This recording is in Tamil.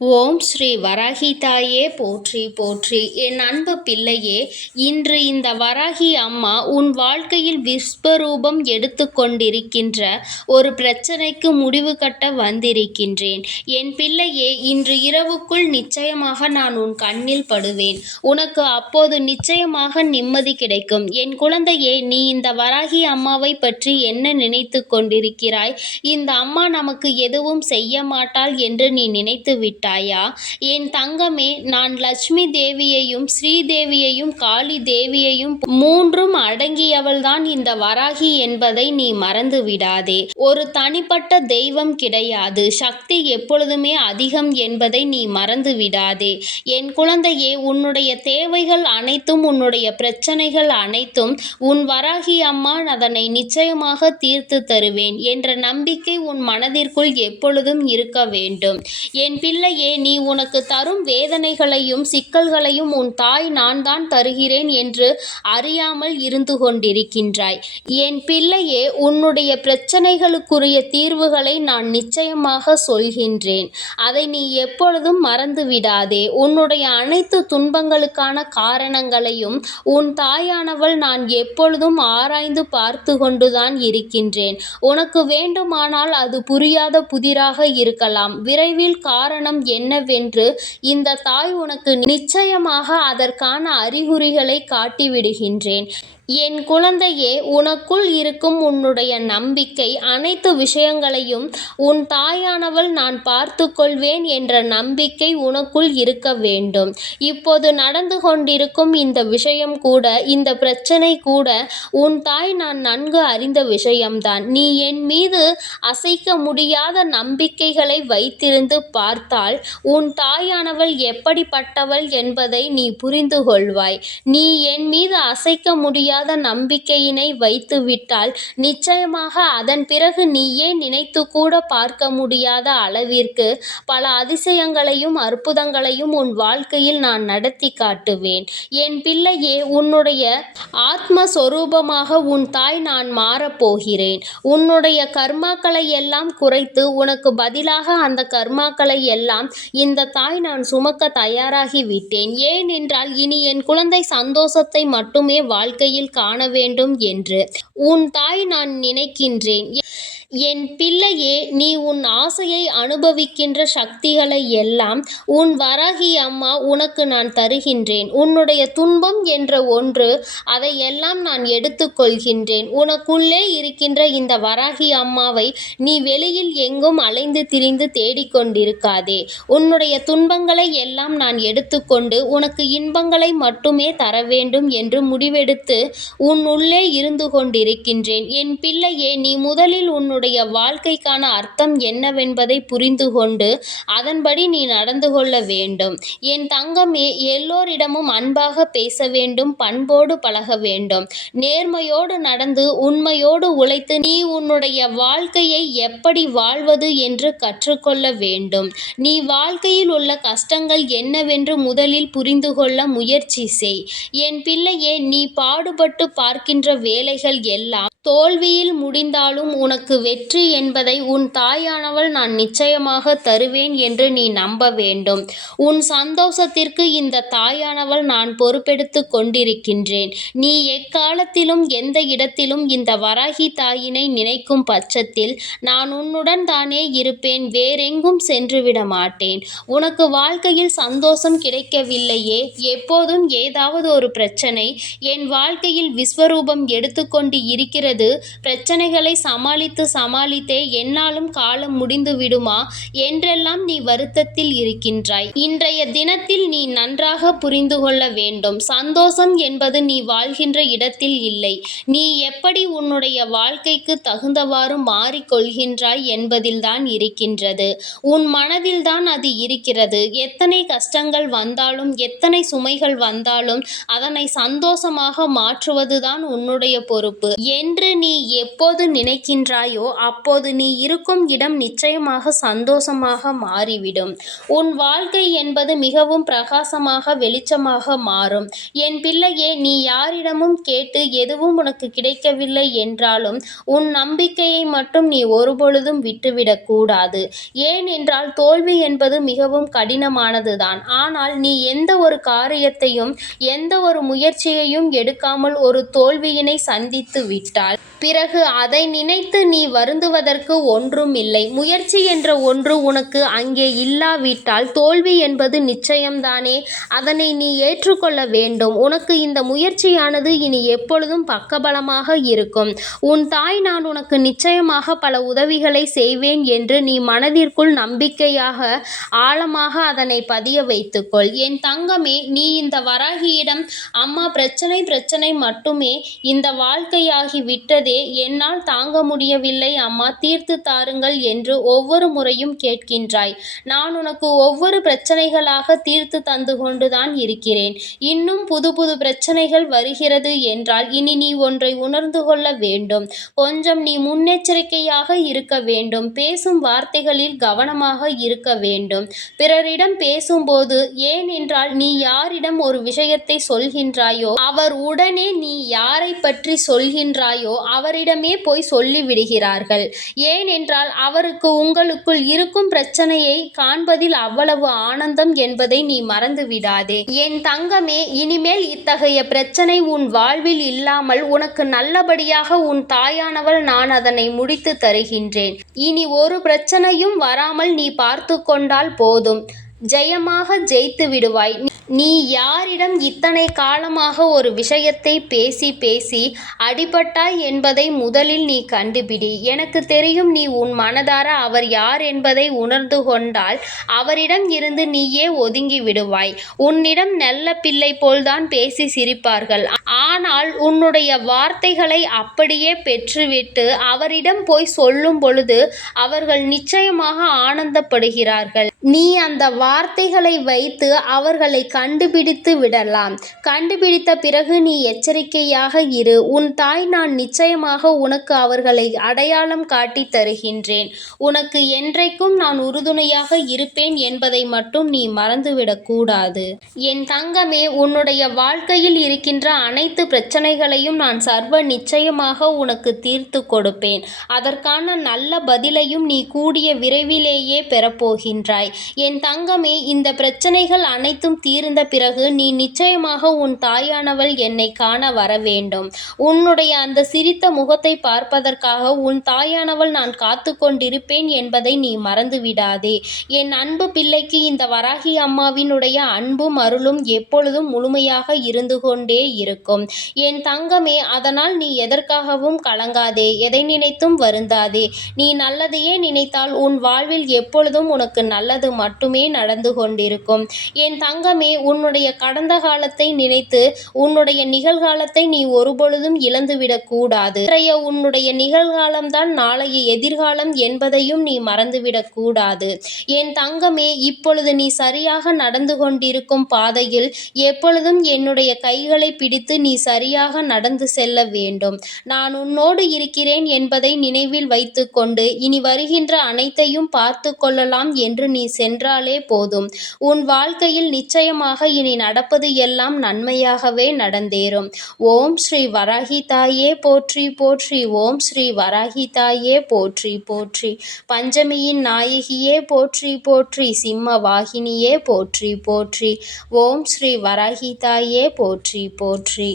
ஓம் ஸ்ரீ வராகி தாயே போற்றி போற்றி. என் அன்பு பிள்ளையே இன்று இந்த வராகி அம்மா உன் வாழ்க்கையில் விஸ்வரூபம் எடுத்து கொண்டிருக்கின்ற ஒரு பிரச்சனைக்கு முடிவு கட்ட வந்திருக்கின்றேன். என் பிள்ளையே இன்று இரவுக்குள் நிச்சயமாக நான் உன் கண்ணில் படுவேன். உனக்கு அப்போது நிச்சயமாக நிம்மதி கிடைக்கும். என் குழந்தையே நீ இந்த வராகி அம்மாவை பற்றி என்ன நினைத்து கொண்டிருக்கிறாய்? இந்த அம்மா நமக்கு எதுவும் செய்ய மாட்டாள் என்று நீ நினைத்து விட்டாய் விட்டாயா என் தங்கமே நான் லட்சுமி தேவியையும் ஸ்ரீதேவியையும் காளி தேவியையும் மூன்றும் அடங்கியவள்தான் இந்த வராகி என்பதை நீ மறந்து விடாதே. ஒரு தனிப்பட்ட தெய்வம் கிடையாது. சக்தி எப்பொழுதுமே அதிகம் என்பதை நீ மறந்து விடாதே. என் குழந்தையே உன்னுடைய தேவைகள் அனைத்தும் உன்னுடைய பிரச்சனைகள் அனைத்தும் உன் வராகி அம்மா அதனை நிச்சயமாக தீர்த்து தருவேன் என்ற நம்பிக்கை உன் மனதிற்குள் எப்பொழுதும் இருக்க வேண்டும். என் பிள்ளை பிள்ளையே நீ உனக்கு தரும் வேதனைகளையும் சிக்கல்களையும் உன் தாய் நான் தான் தருகிறேன் என்று அறியாமல் இருந்து கொண்டிருக்கின்றாய். என் பிள்ளையே உன்னுடைய பிரச்சனைகளுக்குரிய தீர்வுகளை நான் நிச்சயமாக சொல்கின்றேன். அதை நீ எப்பொழுதும் மறந்து விடாதே உன்னுடைய அனைத்து துன்பங்களுக்கான காரணங்களையும் உன் தாயானவள் நான் எப்பொழுதும் ஆராய்ந்து பார்த்து கொண்டுதான் இருக்கின்றேன். உனக்கு வேண்டுமானால் அது புரியாத புதிராக இருக்கலாம். விரைவில் காரணம் என்னவென்று இந்த தாய் உனக்கு நிச்சயமாக அதற்கான அறிகுறிகளை காட்டிவிடுகின்றேன். என் குழந்தையே உனக்குள் இருக்கும் உன்னுடைய நம்பிக்கை அனைத்து விஷயங்களையும் உன் தாயானவள் நான் பார்த்து கொள்வேன் என்ற நம்பிக்கை உனக்குள் இருக்க வேண்டும். இப்போது நடந்து கொண்டிருக்கும் இந்த விஷயம் கூட இந்த பிரச்சனை கூட உன் தாய் நான் நன்கு அறிந்த விஷயம்தான். நீ என் மீது அசைக்க முடியாத நம்பிக்கைகளை வைத்திருந்து பார்த்தால் உன் தாயானவள் எப்படிப்பட்டவள் என்பதை நீ புரிந்து கொள்வாய் நீ என் மீது அசைக்க முடியாத முடியாத நம்பிக்கையினை வைத்துவிட்டால் நிச்சயமாக அதன் பிறகு நீயே நினைத்து கூட பார்க்க முடியாத அளவிற்கு பல அதிசயங்களையும் அற்புதங்களையும் உன் வாழ்க்கையில் நான் நடத்தி காட்டுவேன். என் பிள்ளையே உன்னுடைய ஆத்மஸ்வரூபமாக உன் தாய் நான் மாறப்போகிறேன் உன்னுடைய கர்மாக்களை எல்லாம் குறைத்து உனக்கு பதிலாக அந்த கர்மாக்களை எல்லாம் இந்த தாய் நான் சுமக்க தயாராகி விட்டேன் ஏனென்றால் இனி என் குழந்தை சந்தோஷத்தை மட்டுமே வாழ்க்கையில் காண வேண்டும் என்று. உன் தாய் நான் நினைக்கின்றேன். என் பிள்ளையே நீ உன் ஆசையை அனுபவிக்கின்ற சக்திகளை எல்லாம் உன் வராகி அம்மா உனக்கு நான் தருகின்றேன். உன்னுடைய துன்பம் என்ற ஒன்று அதையெல்லாம் நான் எடுத்துக்கொள்கின்றேன். உனக்குள்ளே இருக்கின்ற இந்த வராகி அம்மாவை நீ வெளியில் எங்கும் அலைந்து திரிந்து தேடிக்கொண்டிருக்காதே உன்னுடைய துன்பங்களை எல்லாம் நான் எடுத்துக்கொண்டு உனக்கு இன்பங்களை மட்டுமே தர வேண்டும் என்று முடிவெடுத்து உன் உள்ளே இருந்து கொண்டிருக்கின்றேன். என் பிள்ளையே நீ முதலில் உன்னுடைய உன்னுடைய வாழ்க்கைக்கான அர்த்தம் என்னவென்பதை புரிந்து கொண்டு அதன்படி நீ நடந்து கொள்ள வேண்டும். என் தங்கமே எல்லோரிடமும் அன்பாக பேச வேண்டும் பண்போடு பழக வேண்டும். நேர்மையோடு நடந்து உண்மையோடு உழைத்து நீ உன்னுடைய வாழ்க்கையை எப்படி வாழ்வது என்று கற்றுக்கொள்ள வேண்டும். நீ வாழ்க்கையில் உள்ள கஷ்டங்கள் என்னவென்று முதலில் புரிந்து கொள்ள முயற்சி செய். என் பிள்ளையே நீ பாடுபட்டு பார்க்கின்ற வேலைகள் எல்லாம் தோல்வியில் முடிந்தாலும் உனக்கு வெற்றி என்பதை உன் தாயானவள் நான் நிச்சயமாக தருவேன் என்று நீ நம்ப வேண்டும். உன் சந்தோஷத்திற்கு இந்த தாயானவள் நான் பொறுப்பெடுத்து கொண்டிருக்கின்றேன். நீ எக்காலத்திலும் எந்த இடத்திலும் இந்த வராகி தாயினை நினைக்கும் பட்சத்தில் நான் உன்னுடன் தானே இருப்பேன் வேறெங்கும் சென்றுவிட மாட்டேன். உனக்கு வாழ்க்கையில் சந்தோஷம் கிடைக்கவில்லையே எப்போதும் ஏதாவது ஒரு பிரச்சனை என் வாழ்க்கையில் விஸ்வரூபம் எடுத்துக்கொண்டு இருக்கிறது பிரச்சனைகளை சமாளித்து சமாளித்தே என்னாலும் காலம் முடிந்து விடுமா? என்றெல்லாம் நீ வருத்தத்தில் இருக்கின்றாய். இன்றைய தினத்தில் நீ நன்றாக புரிந்து கொள்ள வேண்டும். சந்தோஷம் என்பது நீ வாழ்கின்ற இடத்தில் இல்லை. நீ எப்படி உன்னுடைய வாழ்க்கைக்கு தகுந்தவாறு மாறிக்கொள்கின்றாய் என்பதில்தான் இருக்கின்றது. உன் மனதில்தான் அது இருக்கிறது. எத்தனை கஷ்டங்கள் வந்தாலும் எத்தனை சுமைகள் வந்தாலும் அதனை சந்தோஷமாக மாற்றுவதுதான் உன்னுடைய பொறுப்பு. என்று நீ எப்போது நினைக்கின்றாயோ அப்போது நீ இருக்கும் இடம் நிச்சயமாக சந்தோஷமாக மாறிவிடும். உன் வாழ்க்கை என்பது மிகவும் பிரகாசமாக வெளிச்சமாக மாறும். என் பிள்ளையே நீ யாரிடமும் கேட்டு எதுவும் உனக்கு கிடைக்கவில்லை என்றாலும் உன் நம்பிக்கையை மட்டும் நீ ஒருபொழுதும் விட்டுவிடக்கூடாது ஏனென்றால் தோல்வி என்பது மிகவும் கடினமானதுதான். ஆனால் நீ எந்த ஒரு காரியத்தையும் எந்த ஒரு முயற்சியையும் எடுக்காமல் ஒரு தோல்வியினை சந்தித்து விட்டால் பிறகு அதை நினைத்து நீ வருந்துவதற்கு ஒன்றும் இல்லை முயற்சி என்ற ஒன்று உனக்கு அங்கே இல்லாவிட்டால் தோல்வி என்பது நிச்சயம்தானே. அதனை நீ ஏற்றுக்கொள்ள வேண்டும். உனக்கு இந்த முயற்சியானது இனி எப்பொழுதும் பக்கபலமாக இருக்கும். உன் தாய் நான் உனக்கு நிச்சயமாக பல உதவிகளை செய்வேன் என்று நீ மனதிற்குள் நம்பிக்கையாக ஆழமாக அதனை பதிய வைத்துக்கொள். என் தங்கமே நீ இந்த வராகியிடம் அம்மா பிரச்சனை பிரச்சனை மட்டுமே. இந்த வாழ்க்கையாகி விட்டது. என்னால் தாங்க முடியவில்லை. அம்மா தீர்த்து தாருங்கள் என்று ஒவ்வொரு முறையும் கேட்கின்றாய். நான் உனக்கு ஒவ்வொரு பிரச்சனைகளாக தீர்த்து தந்து கொண்டுதான் இருக்கிறேன். இன்னும் புது புது பிரச்சனைகள் வருகிறது என்றால் இனி நீ ஒன்றை உணர்ந்து கொள்ள வேண்டும். கொஞ்சம் நீ முன்னெச்சரிக்கையாக இருக்க வேண்டும். பேசும் வார்த்தைகளில் கவனமாக இருக்க வேண்டும். பிறரிடம் பேசும்போது ஏனென்றால் நீ யாரிடம் ஒரு விஷயத்தை சொல்கின்றாயோ அவர் உடனே நீ யாரை பற்றி சொல்கின்றாயோ அவரிடமே போய் சொல்லிவிடுகிறார்கள். ஏனென்றால் அவருக்கு உங்களுக்குள் இருக்கும் பிரச்சனையை காண்பதில் அவ்வளவு ஆனந்தம் என்பதை நீ மறந்து விடாதே என் தங்கமே இனிமேல் இத்தகைய பிரச்சனை உன் வாழ்வில் இல்லாமல் உனக்கு நல்லபடியாக உன் தாயானவள் நான் அதனை முடித்து தருகின்றேன். இனி ஒரு பிரச்சனையும் வராமல் நீ பார்த்து கொண்டால் போதும். ஜெயமாக ஜெயித்து விடுவாய். நீ யாரிடம் இத்தனை காலமாக ஒரு விஷயத்தை பேசி பேசி அடிபட்டாய் என்பதை முதலில் நீ கண்டுபிடி. எனக்கு தெரியும் நீ உன் மனதார அவர் யார் என்பதை உணர்ந்து கொண்டால் அவரிடம் இருந்து நீயே ஒதுங்கி விடுவாய். உன்னிடம் நல்ல பிள்ளை போல்தான் பேசி சிரிப்பார்கள். ஆனால் உன்னுடைய வார்த்தைகளை அப்படியே பெற்றுவிட்டு அவரிடம் போய் சொல்லும் பொழுது அவர்கள் நிச்சயமாக ஆனந்தப்படுகிறார்கள். நீ அந்த வார்த்தைகளை வைத்து அவர்களை கண்டுபிடித்து விடலாம். கண்டுபிடித்த பிறகு நீ எச்சரிக்கையாக இரு. உன் தாய் நான் நிச்சயமாக உனக்கு அவர்களை அடையாளம் காட்டி தருகின்றேன். உனக்கு என்றைக்கும் நான் உறுதுணையாக இருப்பேன் என்பதை மட்டும் நீ மறந்துவிடக்கூடாது என் தங்கமே உன்னுடைய வாழ்க்கையில் இருக்கின்ற அனைத்து பிரச்சனைகளையும் நான் சர்வ நிச்சயமாக உனக்கு தீர்த்து கொடுப்பேன். அதற்கான நல்ல பதிலையும் நீ கூடிய விரைவிலேயே பெறப்போகின்றாய் என் தங்கமே இந்த பிரச்சனைகள் அனைத்தும் தீர்ந்த பிறகு நீ நிச்சயமாக உன் தாயானவள் என்னை காண வர வேண்டும். உன்னுடைய அந்த சிரித்த முகத்தை பார்ப்பதற்காக உன் தாயானவள் நான் காத்து கொண்டிருப்பேன் என்பதை நீ மறந்து விடாதே. என் அன்பு பிள்ளைக்கு இந்த வராகி அம்மாவினுடைய அன்பும் அருளும் எப்பொழுதும் முழுமையாக இருந்து கொண்டே இருக்கும். என் தங்கமே அதனால் நீ எதற்காகவும் கலங்காதே எதை நினைத்தும் வருந்தாதே. நீ நல்லதையே நினைத்தால் உன் வாழ்வில் எப்பொழுதும் உனக்கு நல்லது நல்லது மட்டுமே நடந்து கொண்டிருக்கும். என் தங்கமே உன்னுடைய கடந்த காலத்தை நினைத்து உன்னுடைய நிகழ்காலத்தை நீ ஒருபொழுதும் இழந்துவிடக் கூடாது. இன்றைய உன்னுடைய நிகழ்காலம்தான் நாளைய எதிர்காலம் என்பதையும் நீ மறந்துவிடக் கூடாது. என் தங்கமே இப்பொழுது நீ சரியாக நடந்து கொண்டிருக்கும் பாதையில் எப்பொழுதும் என்னுடைய கைகளை பிடித்து நீ சரியாக நடந்து செல்ல வேண்டும். நான் உன்னோடு இருக்கிறேன் என்பதை நினைவில் வைத்துக்கொண்டு இனி வருகின்ற அனைத்தையும் பார்த்து கொள்ளலாம் என்று நீ சென்றாலே போதும். உன் வாழ்க்கையில் நிச்சயமாக இனி நடப்பது எல்லாம் நன்மையாகவே நடந்தேறும். ஓம் ஸ்ரீ வராகி தாயே போற்றி போற்றி. ஓம் ஸ்ரீ வராகி தாயே போற்றி போற்றி. பஞ்சமியின் நாயகியே போற்றி போற்றி. சிம்ம வாகினியே போற்றி போற்றி. ஓம் ஸ்ரீ வராகி தாயே போற்றி போற்றி.